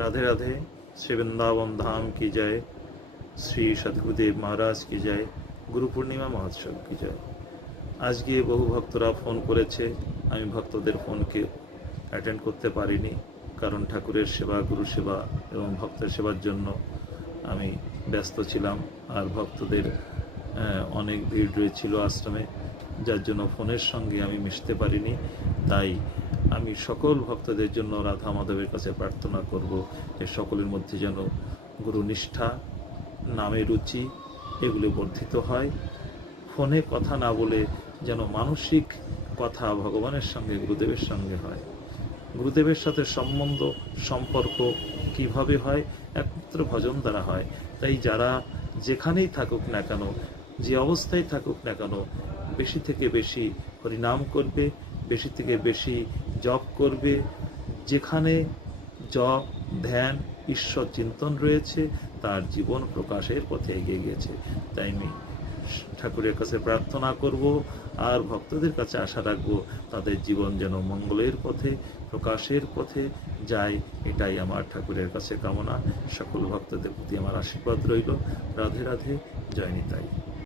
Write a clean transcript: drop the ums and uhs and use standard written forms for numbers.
राधे राधे। श्री वृंदावन धाम की जय, श्री सद्गुरुदेव महाराज की जय, गुरु पूर्णिमा महोत्सव की जय। आज गিয়ে বহু ভক্তরা ফোন করেছে, আমি ভক্তদের ফোনকে অ্যাটেন্ড করতে পারিনি, কারণ ঠাকুরের সেবা, গুরু সেবা এবং ভক্তের সেবার জন্য আমি ব্যস্ত ছিলাম। আর ভক্তদের অনেক ভিড় রয়েছিল আশ্রমে, যার জন্য ফোনের সঙ্গে আমি মিশতে পারিনি। তাই আমি সকল ভক্তদের জন্য রাধা মাধবের কাছে প্রার্থনা করব যে সকলের মধ্যে যেন গুরু নিষ্ঠা, নামে রুচি এগুলো বর্ধিত হয়। ফোনে কথা না বলে যেন মানসিক কথা ভগবানের সঙ্গে, গুরুদেবের সঙ্গে হয়। গুরুদেবের সাথে সম্বন্ধ, সম্পর্ক কিভাবে হয়? একমাত্র ভজন দ্বারা হয়। তাই যারা যেখানেই থাকুক না কেন, যে অবস্থায় থাকুক না কেন, বেশি থেকে বেশি হরিনাম করবে, বেশি থেকে বেশি জপ করবে। যেখানে জপ, ধ্যান, ঈশ্বর চিন্তন রয়েছে, তার জীবন প্রকাশের পথে এগিয়ে গেছে। তাই আমি ঠাকুরের কাছে প্রার্থনা করব আর ভক্তদের কাছে আশা রাখবো তাদের জীবন যেন মঙ্গলের পথে, প্রকাশের পথে যায়। এটাই আমার ঠাকুরের কাছে কামনা। সকল ভক্তদের প্রতি আমার আশীর্বাদ রইল। রাধে রাধে, জয় নিতাই।